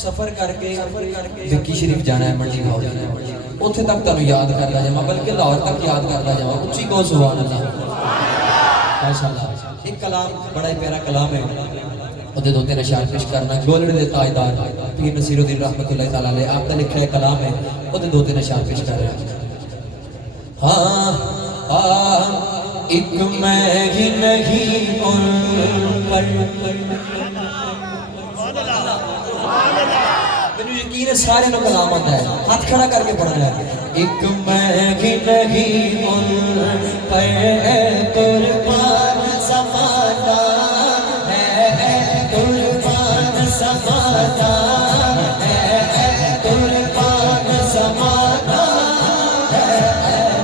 सफर करके विक्की शरीफ जाना है मंडी हाउस उत्थे तक तुहानू याद करदा जावां बल्कि लाहौर तक याद करदा जावां उच्ची कहो सुभान अल्लाह माशाअल्लाह। एक कलाम बड़ा ही प्यारा कलाम है ओदे दो तीन अशार पेश करना गोलड़े दे ताजदार पीर नसीरुद्दीन रहमतुल्लाह तआला अलैह आप दा लिखा है कलाम है ओदे दो तीन अशार पेश कर रहे हैं। हाँ एक मैं ही नहीं उन पर यकीन है सारे नो कलाम आता है हाथ खड़ा करके पढ़ना है। एक मैं ही नहीं उन पर कुर्बान समाता है कुर्बान समाता है कुर्बान समाता है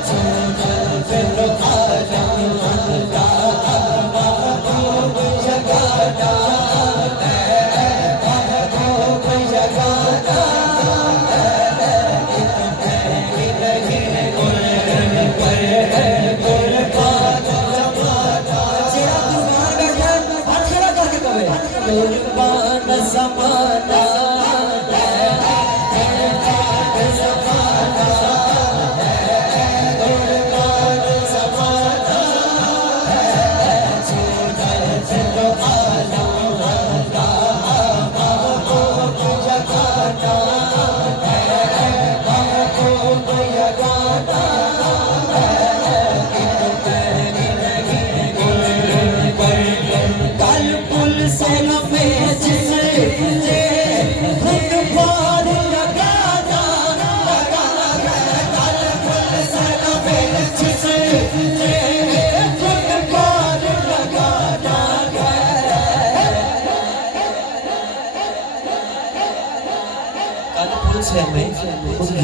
जो जगाता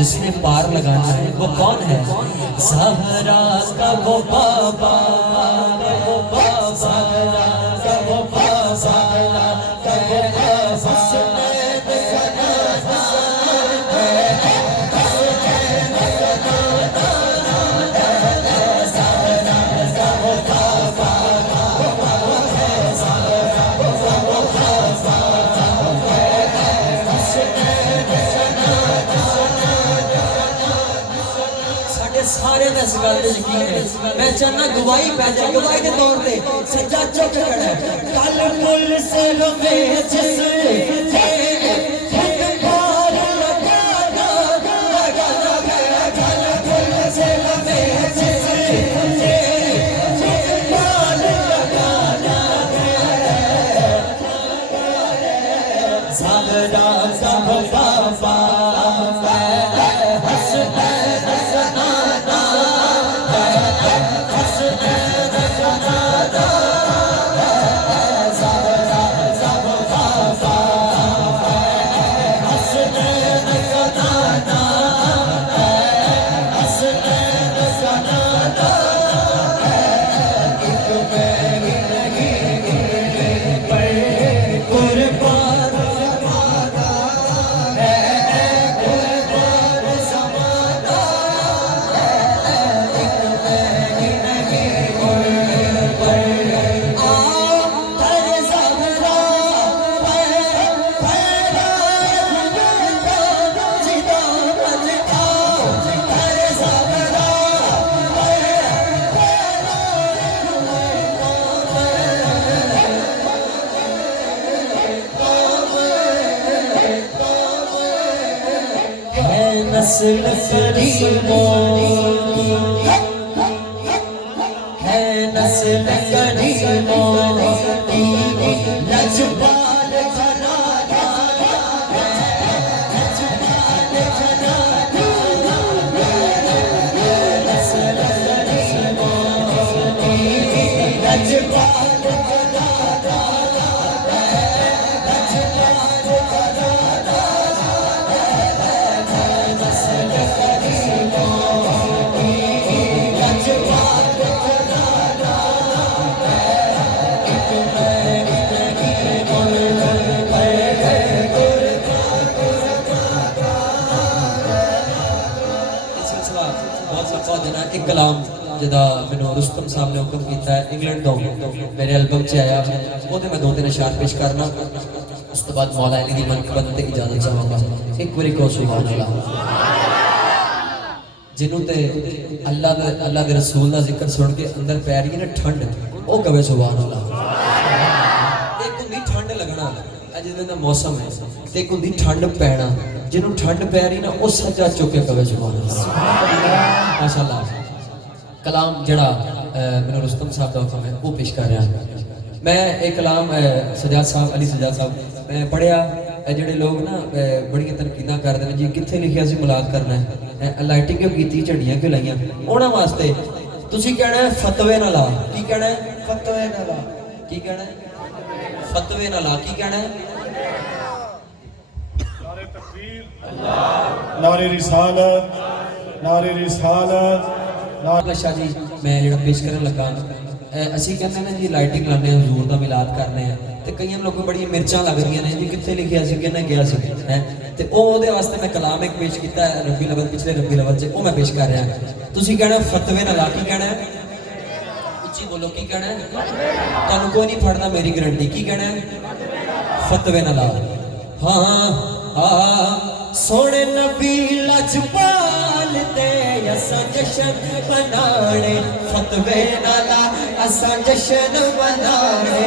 जिसने पार लगाना है वो कौन है? ज़हरा का वो बाबा वो बाबा का वो बाबा का वो सारे दस गल यकीन है मैं चाहना गवाही पै जाए गवाही के तौर पे सच्चा चुक खड़ा है कल पुल से हमें जिस नस्ल करीमों है नस्ल करीमों की लजपाल घराना लजपाल घराना नस्ल करीमों की लजपाल एक कलाम जिदा मैंने रुस्तम साहब ने हुक्म किया है इंग्लैंड तो मेरे एल्बम च आया वो मैं 2-3 अशार पेश करना उस तो बाद मौला अली दी मनकबत ते इजाजत चाहूंगा एक बारी को सुभान अल्लाह जिन्हों ते अल्लाह दे रसूल दा जिक्र सुन के अंदर पै रही है ना ठंड वो कवे सुभान अल्लाह एक हुंदी ठंड लगना जिस दा मौसम है ते एक हुंदी ठंड पैना जिन्हों ठंड पै रही ना वो सज्जा चुक के कवे सुभान अल्लाह माशाअल्लाह कलाम जड़ा मैंने रुस्तम साहब का हुक्म है वो पेश कर रहा मैं एक कलाम सजाद साहब अली सजाद साहब मैं पढ़िया ਜਿਹੜੇ लोग ना बड़िया तनकीदा करते हैं जी कितने लिखिया सी मुलाद करना है लाइटिंग क्यों की झंडियां क्यों लाइया उन्होंने वास्ते तुसी कहना है फतवे ना ला की कहना है फतवे ना ला की कहना है फतवे ना ला की कहना है नारे तकबीर नारे रिसालत नारे रिसालत शाह जी मैं जो पेश कर लगा असी कहते हैं जी लाइटिंग लाने हजूर का मिलाद करने तो कई लोग बड़ी मिर्चा लग रही ने जी कितने लिखिया सी कहना गया है तो वो वास्ते मैं कलाम एक पेश किया रबी लवल पिछले रबी लवल से वो मैं पेश कर रहा तुम कहना फतवे ना ला की कहना है उच्ची बोलो की कहना है तुम कोई नहीं फड़ना मेरी गारंटी की कहना है फतवे ना ला हाँ सोने नबी लजपाल दे असा जशन मनाने फतवे नाला असा जशन मनाने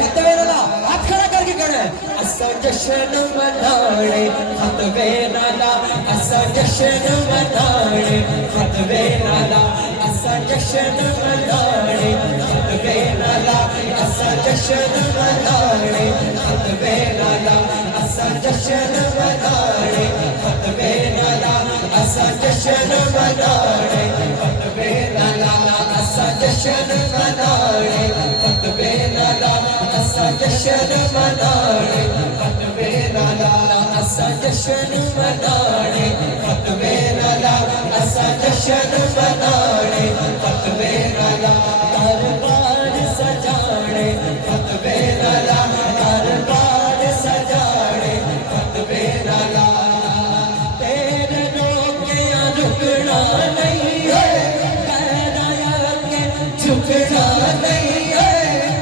फतवे नाला हाथ खड़ा करके कहना है असा जशन मनाने फतवे नाला असा जशन मनाने फतवे नाला असा जशन मनाने फतवे नाला असा जशन मनाने फतवे नाला असा जशन मनाने फतवे नाला असा जशन मनाने फतवे नाला असा जशन मनाने फतवे नाला असा जशन मनाने फतवे नाला असा जशन मनाने फतवे नाला असा जशन मनाने फतवे नाला दरबार सजाने फतवे नाला दरबार सजाने फतवे नाला तेरे रोके रुकना नहीं है कहना के झुकना नहीं है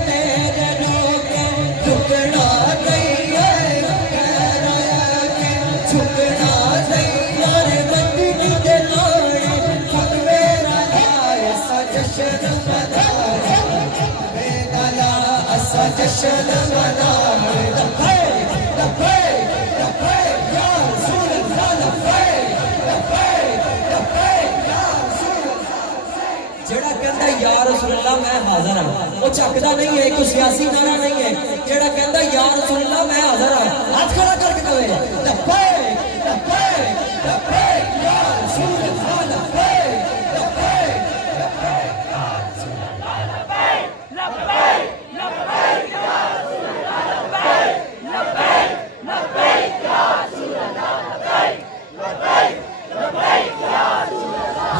तेरे रोके रुकना नहीं है कहना के झुकना नहीं यारे बंदी के लाने फतवे नाला ऐसा जश्न मनाने फतवे नाला ऐसा जश्न मनाने लब्बैक लब्बैक लब्बैक या रसूल अल्लाह लब्बैक लब्बैक लब्बैक या रसूल अल्लाह जेड़ा कहंदा या रसूल अल्लाह मैं हाजिर हां वो झकदा नहीं है कोई सियासी नारा नहीं है जेड़ा कहंदा या रसूल अल्लाह मैं हाजिर हां हाथ खड़ा करके कहे लब्बैक लब्बैक लब्बैक या रसूल अल्लाह लब्बैक लब्बैक लब्बैक या रसूल अल्लाह लब्बैक लब्बैक लब्बैक या रसूल अल्लाह लब्बैक लब्बैक लब्बैक या रसूल अल्लाह लब्बैक लब्बैक लब्बैक या रसूल अल्लाह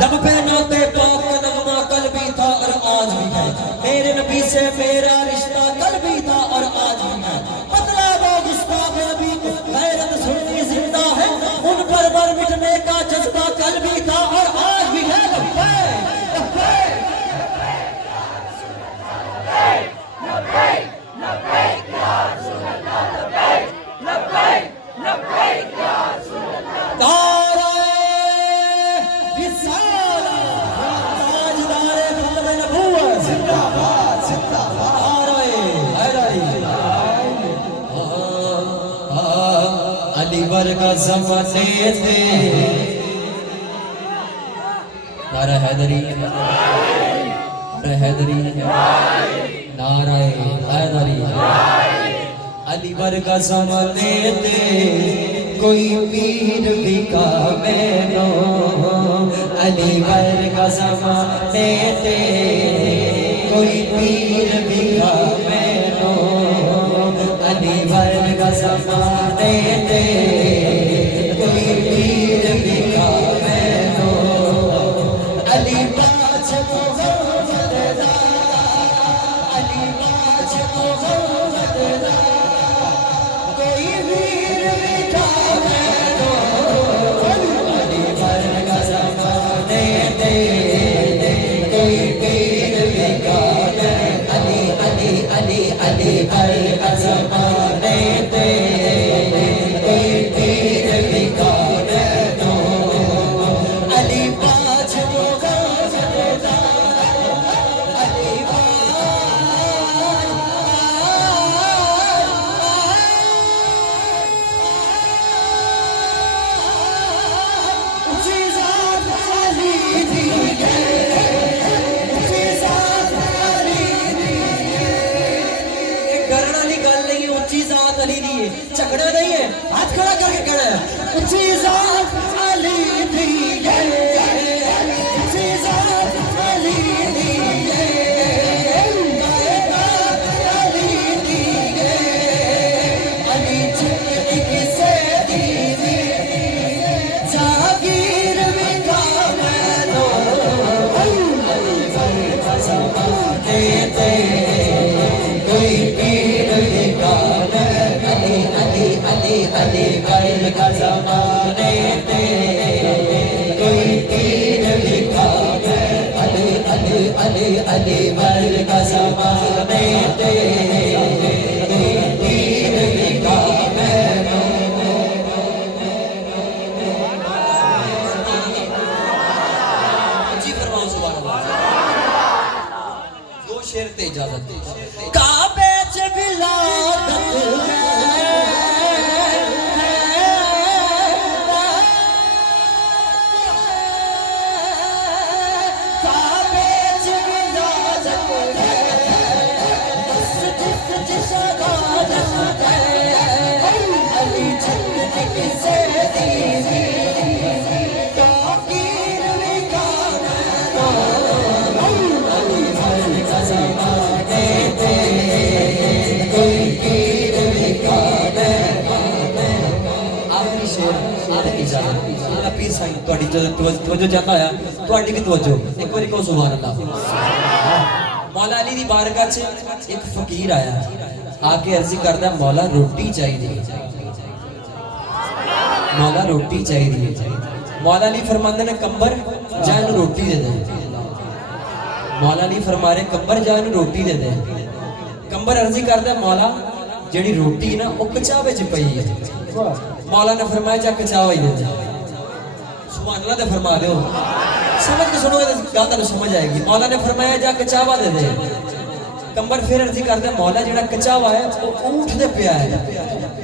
लब पे नाते पाक का नगमा कल भी था और आज भी है मेरे नबी से मेरा रिश्ता कल भी था और आज भी है बदला वो गुस्ताख नबी को गैरत सुन्नी जिंदा है उन पर बर मिटने अली वर्गा ज़माने थे नारा हैदरी हैदरी नारा हैदरी अली वर्गा ज़माने थे कोई पीर भी का मैनो अली वर्गा ज़माने थे कोई पीर भी का मैनो अली वर्गा ज़माने थे कोई पीर भी का मैनो अली बाज मोहम्मद दा अली बाज मोहम्मद दा कोई वीर भी का मैनो अली वर्गा ज़माने थे कोई पीर भी का अली अली अली अली वर्गा ज़माने थे कोई पीर भी का अली बाज मोहम्मद दा अली झगड़ा नहीं है हाथ खड़ा करके कहना है ऊंची ज़ात अली दी है ऊंची ज़ात अली दी है कायनात अली दी है अली जिंदगी से दी जागीर में का मैनो अली वर्गा ज़माने थे कोई पीर भी का अली वर्गा ज़माने थे कोई पीर भी का अली वर्गा ज़माने थे कोई पीर भी का जी फरमाओ सुभान अल्लाह दो शेर ते इजाजत दे काबे च विलादत तवज्जो चाहता है ਤੁਹਾਡੀ भी तवज्जो एक बार कहो सुभान अल्लाह मौला अली दी बारगाह च एक फकीर आया आके अर्जी करदा मौला रोटी चाहिए मौला रोटी चाहिए मौला अली फरमांदे ने कंबर जा इन्हू रोटी दे दे मौला अली फरमा रहे कंबर जा इन्हू रोटी दे दे कंबर अर्जी करदा मौला जेड़ी रोटी ना वो कचावे च पई है मौला ने फरमाया जा कचावा ही दे दे सुभान अल्लाह दे फरमा दो समझ के सुनोगे तो गल तुहानू समझ आएगी मौला ने फरमाया जा कचावा दे दे कंबर फिर अर्जी करदा मौला जेड़ा कचावा है वो ऊंट दे पिया है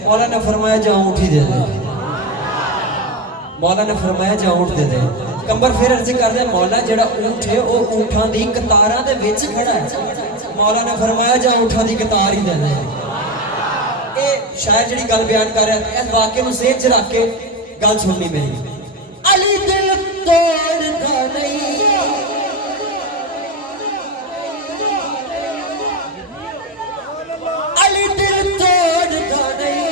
मौला ने फरमाया जा ऊंट ही दे दे मौला ने फरमाया जा ऊंट दे दे कंबर फिर अर्जी करदा मौला जेड़ा ऊंट है वो ऊंटां दी कतारां दे विच खड़ा है मौला ने फरमाया जा ऊंटां दी कतार ही दे दे ए शायर जेड़ी गल बयान कर रहा है इस वाक्य नूं सेहत च रख के गल सुननी मेरी अली दिल तोड़ता नहीं अली दिल तोड़ता नहीं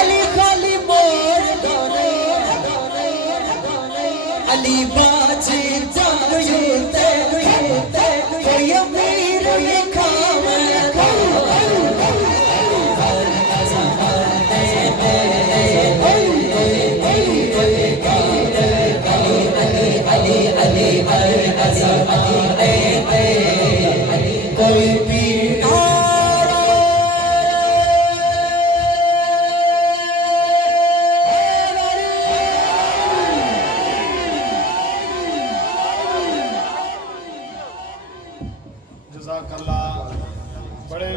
अली खाली मोड़ता नहीं अली बाजी जागते कोई अमीर लिखा कोई पीर जज़ाकल्लाह बड़े